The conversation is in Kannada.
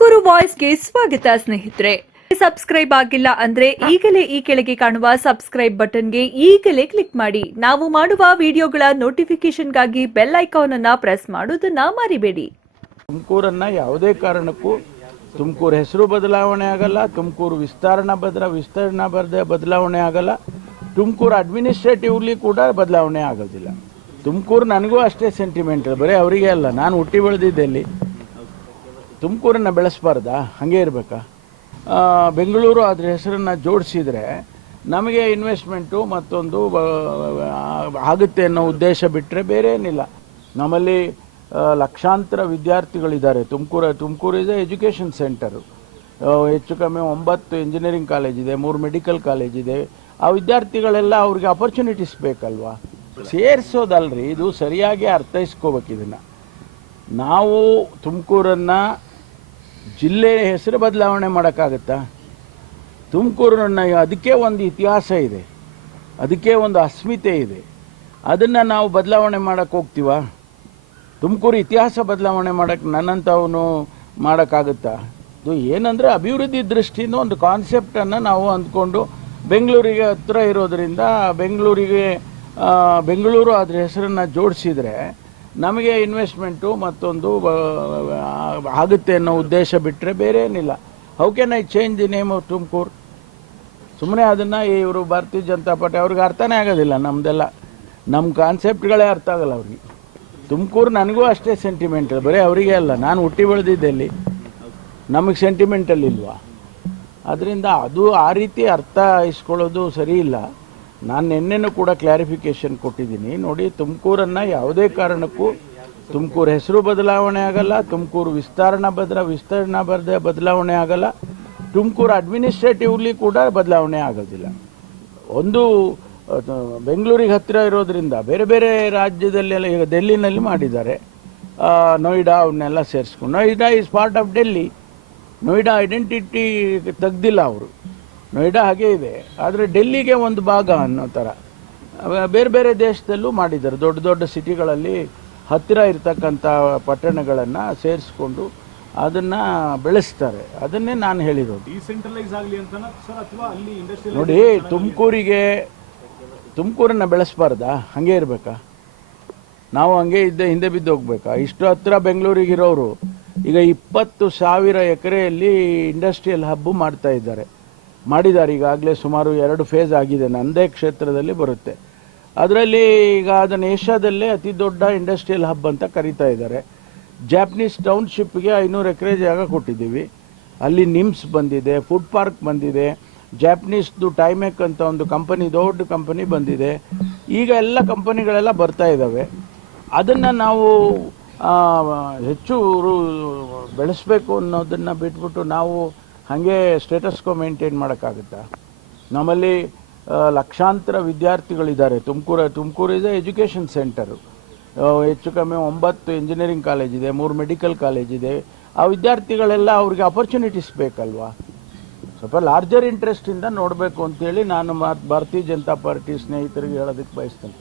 ತುಮಕೂರು ವಾಯ್ಸ್ಗೆ ಸ್ವಾಗತ ಸ್ನೇಹಿತರೆ. ಸಬ್ಸ್ಕ್ರೈಬ್ ಆಗಿಲ್ಲ ಅಂದ್ರೆ ಈಗಲೇ ಈ ಕೆಳಗೆ ಕಾಣುವ ಸಬ್ಸ್ಕ್ರೈಬ್ ಬಟನ್ಗೆ ಈಗಲೇ ಕ್ಲಿಕ್ ಮಾಡಿ. ನಾವು ಮಾಡುವ ವಿಡಿಯೋಗಳ ನೋಟಿಫಿಕೇಶನ್ಗಾಗಿ ಬೆಲ್ ಐಕಾನ್ ಅನ್ನು ಪ್ರೆಸ್ ಮಾಡೋದನ್ನ ಮರಿಬೇಡಿ. ತುಮಕೂರನ್ನ ಯಾವುದೇ ಕಾರಣಕ್ಕೂ ತುಮಕೂರು ಹೆಸರು ಬದಲಾವಣೆ ಆಗಲ್ಲ, ತುಮಕೂರು ವಿಸ್ತರಣಾ ಬದಲಾವಣೆ ಆಗಲ್ಲ, ತುಮಕೂರು ಅಡ್ಮಿನಿಸ್ಟ್ರೇಟಿವ್ಲಿ ಕೂಡ ಬದಲಾವಣೆ ಆಗೋದಿಲ್ಲ. ತುಮಕೂರು ನನಗೂ ಅಷ್ಟೇ ಸೆಂಟಿಮೆಂಟಲ್, ಬರೀ ಅವರಿಗೆ ಅಲ್ಲ. ನಾನು ಹುಟ್ಟಿ ಬೆಳೆದಿದ್ದಲ್ಲಿ ತುಮಕೂರನ್ನು ಬೆಳೆಸಬಾರ್ದಾ? ಹಾಗೆ ಇರಬೇಕಾ? ಬೆಂಗಳೂರು ಅದರ ಹೆಸರನ್ನು ಜೋಡಿಸಿದರೆ ನಮಗೆ ಇನ್ವೆಸ್ಟ್ಮೆಂಟು ಮತ್ತೊಂದು ಆಗುತ್ತೆ ಅನ್ನೋ ಉದ್ದೇಶ ಬಿಟ್ಟರೆ ಬೇರೆ ಏನಿಲ್ಲ. ನಮ್ಮಲ್ಲಿ ಲಕ್ಷಾಂತರ ವಿದ್ಯಾರ್ಥಿಗಳಿದ್ದಾರೆ. Tumakuru is education centre. ಹೆಚ್ಚು ಕಮ್ಮಿ 9 ಇಂಜಿನಿಯರಿಂಗ್ ಕಾಲೇಜ್ ಇದೆ, 3 ಮೆಡಿಕಲ್ ಕಾಲೇಜ್ ಇದೆ. ಆ ವಿದ್ಯಾರ್ಥಿಗಳೆಲ್ಲ ಅವ್ರಿಗೆ ಅಪರ್ಚುನಿಟೀಸ್ ಬೇಕಲ್ವಾ? ಸೇರಿಸೋದಲ್ರಿ, ಇದು ಸರಿಯಾಗಿ ಅರ್ಥೈಸ್ಕೋಬೇಕು. ಇದನ್ನು ನಾವು ತುಮಕೂರನ್ನು ಜಿಲ್ಲೆ ಹೆಸರು ಬದಲಾವಣೆ ಮಾಡೋಕ್ಕಾಗತ್ತಾ? ತುಮಕೂರನ್ನು ಅದಕ್ಕೆ ಒಂದು ಇತಿಹಾಸ ಇದೆ, ಅದಕ್ಕೆ ಒಂದು ಅಸ್ಮಿತೆ ಇದೆ. ಅದನ್ನು ನಾವು ಬದಲಾವಣೆ ಮಾಡೋಕ್ಕೆ ಹೋಗ್ತೀವ? ತುಮಕೂರು ಇತಿಹಾಸ ಬದಲಾವಣೆ ಮಾಡೋಕ್ಕೆ ನನ್ನಂಥವನು ಮಾಡೋಕ್ಕಾಗುತ್ತಾ? ಇದು ಏನಂದರೆ ಅಭಿವೃದ್ಧಿ ದೃಷ್ಟಿಯಿಂದ ಒಂದು ಕಾನ್ಸೆಪ್ಟನ್ನು ನಾವು ಅಂದ್ಕೊಂಡು ಬೆಂಗಳೂರಿಗೆ ಹತ್ತಿರ ಇರೋದರಿಂದ ಬೆಂಗಳೂರು ಅದರ ಹೆಸರನ್ನು ಜೋಡಿಸಿದರೆ ನಮಗೆ ಇನ್ವೆಸ್ಟ್ಮೆಂಟು ಮತ್ತೊಂದು ಆಗುತ್ತೆ ಅನ್ನೋ ಉದ್ದೇಶ ಬಿಟ್ಟರೆ ಬೇರೆ ಏನಿಲ್ಲ. How can I change the name of Tumakuru? ಸುಮ್ಮನೆ ಅದನ್ನು ಇವರು ಭಾರತೀಯ ಜನತಾ ಪಾರ್ಟಿ ಅವ್ರಿಗೆ ಅರ್ಥನೇ ಆಗೋದಿಲ್ಲ. ನಮ್ಮದೆಲ್ಲ ನಮ್ಮ ಕಾನ್ಸೆಪ್ಟ್ಗಳೇ ಅರ್ಥ ಆಗಲ್ಲ ಅವ್ರಿಗೆ. ತುಮಕೂರು ನನಗೂ ಅಷ್ಟೇ ಸೆಂಟಿಮೆಂಟಲ್, ಬರೀ ಅವರಿಗೆ ಅಲ್ಲ. ನಾನು ಹುಟ್ಟಿ ಬೆಳೆದಿದ್ದಲ್ಲಿ ನಮಗೆ ಸೆಂಟಿಮೆಂಟಲ್ ಇಲ್ವಾ? ಅದರಿಂದ ಅದು ಆ ರೀತಿ ಅರ್ಥ ಇಸ್ಕೊಳ್ಳೋದು ಸರಿ ಇಲ್ಲ. ನಾನು ನಿನ್ನೆನೂ ಕೂಡ ಕ್ಲಾರಿಫಿಕೇಷನ್ ಕೊಟ್ಟಿದ್ದೀನಿ. ನೋಡಿ, ತುಮಕೂರನ್ನು ಯಾವುದೇ ಕಾರಣಕ್ಕೂ ತುಮಕೂರು ಹೆಸರು ಬದಲಾವಣೆ ಆಗಲ್ಲ, ತುಮಕೂರು ವಿಸ್ತರಣಾ ಬದಲಾವಣೆ ಆಗಲ್ಲ, ತುಮಕೂರು ಅಡ್ಮಿನಿಸ್ಟ್ರೇಟಿವ್ಲಿ ಕೂಡ ಬದಲಾವಣೆ ಆಗೋದಿಲ್ಲ. ಒಂದು ಬೆಂಗಳೂರಿಗೆ ಹತ್ತಿರ ಇರೋದರಿಂದ ಬೇರೆ ಬೇರೆ ರಾಜ್ಯದಲ್ಲೆಲ್ಲ, ಈಗ ಡೆಲ್ಲಿನಲ್ಲಿ ಮಾಡಿದ್ದಾರೆ, ನೋಯ್ಡಾ ಅವನ್ನೆಲ್ಲ ಸೇರಿಸ್ಕೊಂಡು. Noida is part of Delhi. Noida identity ತೆಗ್ದಿಲ್ಲ ಅವರು. ನೋಯ್ಡಾ ಹಾಗೇ ಇದೆ, ಆದರೆ ಡೆಲ್ಲಿಗೆ ಒಂದು ಭಾಗ ಅನ್ನೋ ಥರ ಬೇರೆ ಬೇರೆ ದೇಶದಲ್ಲೂ ಮಾಡಿದ್ದಾರೆ. ದೊಡ್ಡ ದೊಡ್ಡ ಸಿಟಿಗಳಲ್ಲಿ ಹತ್ತಿರ ಇರ್ತಕ್ಕಂಥ ಪಟ್ಟಣಗಳನ್ನು ಸೇರಿಸ್ಕೊಂಡು ಅದನ್ನು ಬೆಳೆಸ್ತಾರೆ. ಅದನ್ನೇ ನಾನು ಹೇಳಿರೋದು. ಡಿಸೆಂಟ್ರಲೈಸ್ ಆಗಲಿ ಅಂತ ಸರ್, ಅಥವಾ ಅಲ್ಲಿ ಇಂಡಸ್ಟ್ರಿಯಲ್ ನೋಡಿ, ತುಮಕೂರನ್ನು ಬೆಳೆಸಬಾರ್ದಾ? ಹಾಗೆ ಇರಬೇಕಾ? ನಾವು ಹಂಗೆ ಹಿಂದೆ ಬಿದ್ದು ಹೋಗ್ಬೇಕಾ? ಇಷ್ಟು ಹತ್ತಿರ ಬೆಂಗಳೂರಿಗಿರೋರು ಈಗ 20,000 ಎಕರೆಯಲ್ಲಿ ಇಂಡಸ್ಟ್ರಿಯಲ್ ಹಬ್ಬು ಮಾಡಿದ್ದಾರೆ. ಈಗಾಗಲೇ ಸುಮಾರು 2 ಫೇಸ್ ಆಗಿದೆ. ನಂದೇ ಕ್ಷೇತ್ರದಲ್ಲಿ ಬರುತ್ತೆ. ಅದರಲ್ಲಿ ಈಗ ಅದನ್ನು ಏಷ್ಯಾದಲ್ಲೇ ಅತಿ ದೊಡ್ಡ ಇಂಡಸ್ಟ್ರಿಯಲ್ ಹಬ್ ಅಂತ ಕರೀತಾ ಇದ್ದಾರೆ. ಜಾಪನೀಸ್ ಟೌನ್ಶಿಪ್ಗೆ 500 ಎಕರೆ ಜಾಗ ಕೊಟ್ಟಿದ್ದೀವಿ. ಅಲ್ಲಿ ನಿಮ್ಸ್ ಬಂದಿದೆ, ಫುಡ್ ಪಾರ್ಕ್ ಬಂದಿದೆ, ಜಾಪನೀಸ್ದು ಟೈಮೆಕ್ ಅಂತ ಒಂದು ಕಂಪನಿ, ದೊಡ್ಡ ಕಂಪನಿ ಬಂದಿದೆ. ಈಗ ಎಲ್ಲ ಕಂಪನಿಗಳೆಲ್ಲ ಬರ್ತಾ ಇದ್ದಾವೆ. ಅದನ್ನು ನಾವು ಹೆಚ್ಚು ಬೆಳೆಸಬೇಕು ಅನ್ನೋದನ್ನು ಬಿಟ್ಬಿಟ್ಟು ನಾವು ಹಾಗೆ ಸ್ಟೇಟಸ್ಕೋ ಮೇಂಟೈನ್ ಮಾಡೋಕ್ಕಾಗುತ್ತಾ? ನಮ್ಮಲ್ಲಿ ಲಕ್ಷಾಂತರ ವಿದ್ಯಾರ್ಥಿಗಳಿದ್ದಾರೆ. Tumakuru is education centre. ಹೆಚ್ಚು ಕಮ್ಮಿ 9 ಇಂಜಿನಿಯರಿಂಗ್ ಕಾಲೇಜ್ ಇದೆ, 3 ಮೆಡಿಕಲ್ ಕಾಲೇಜ್ ಇದೆ. ಆ ವಿದ್ಯಾರ್ಥಿಗಳೆಲ್ಲ ಅವ್ರಿಗೆ ಅಪರ್ಚುನಿಟೀಸ್ ಬೇಕಲ್ವಾ? ಸ್ವಲ್ಪ ಲಾರ್ಜರ್ ಇಂಟ್ರೆಸ್ಟಿಂದ ನೋಡಬೇಕು ಅಂತೇಳಿ ನಾನು ಭಾರತೀಯ ಜನತಾ ಪಾರ್ಟಿ ಸ್ನೇಹಿತರಿಗೆ ಹೇಳೋದಕ್ಕೆ ಬಯಸ್ತೇನೆ.